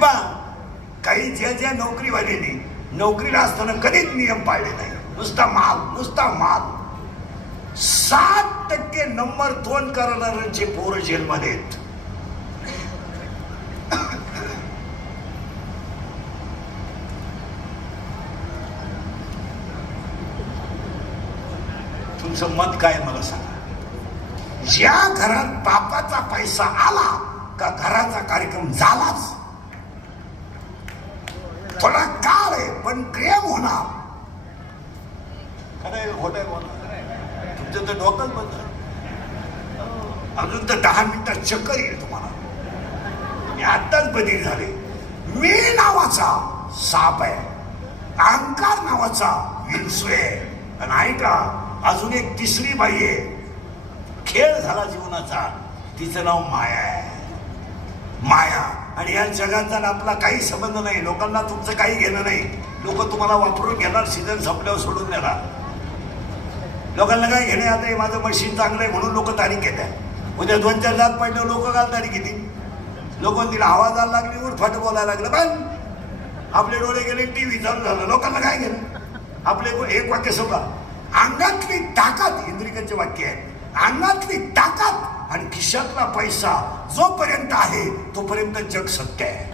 पहा, काही ज्या नोकरीवाल्यांनी नोकरीला असताना कधीच नियम पाळले नाही, नुसता माल 60% नंबर 2 करणाऱ्यांचे पोरं जेलमध्ये आहेत. तुमचं मत काय मला सांगा. ज्या घरात बापाचा पैसा आला का घराचा कार्यक्रम झालाच. थोडा काळ आहे पण प्रेम होणार. खरं होतंय होणार. तुमचं तर डोकंच बंद. अजून तर 10 मिनिटात चक्कर येईल तुम्हाला. मी आत्ताच बदली झाले. मी नावाचा साप आहे, अहंकार नावाचा विंचू आहे, आणि ऐका अजून एक तिसरी बाई आहे. खेळ झाला जीवनाचा, तिचं नाव माया आहे. माया. आणि या जगाचा आपला काही संबंध नाही. लोकांना तुमचं काही घेणं नाही. लोक तुम्हाला वापरून घेणार, सीझन संपल्यावर सोडून देणार. लोकांना काय घेणे. आता हे माझं मशीन चांगलं आहे म्हणून लोक तारीख घेतात. उद्या 2-4 लाख पडल्यावर लोक काल तारीख घेतील. लोकांना तिला आवाज आला लागली, उठफाट बोलायला लागलं, पण आपले डोळे गेले, टीव्ही चालू झालं. लोकांना काय घेणं. आपले एक वाक्य सोडा. अंगातली ताकद, इंद्रिकांचे वाक्य आहे, अंगातली ताकद आणि खिशातला पैसा जोपर्यंत आहे तोपर्यंत जग सत्य आहे.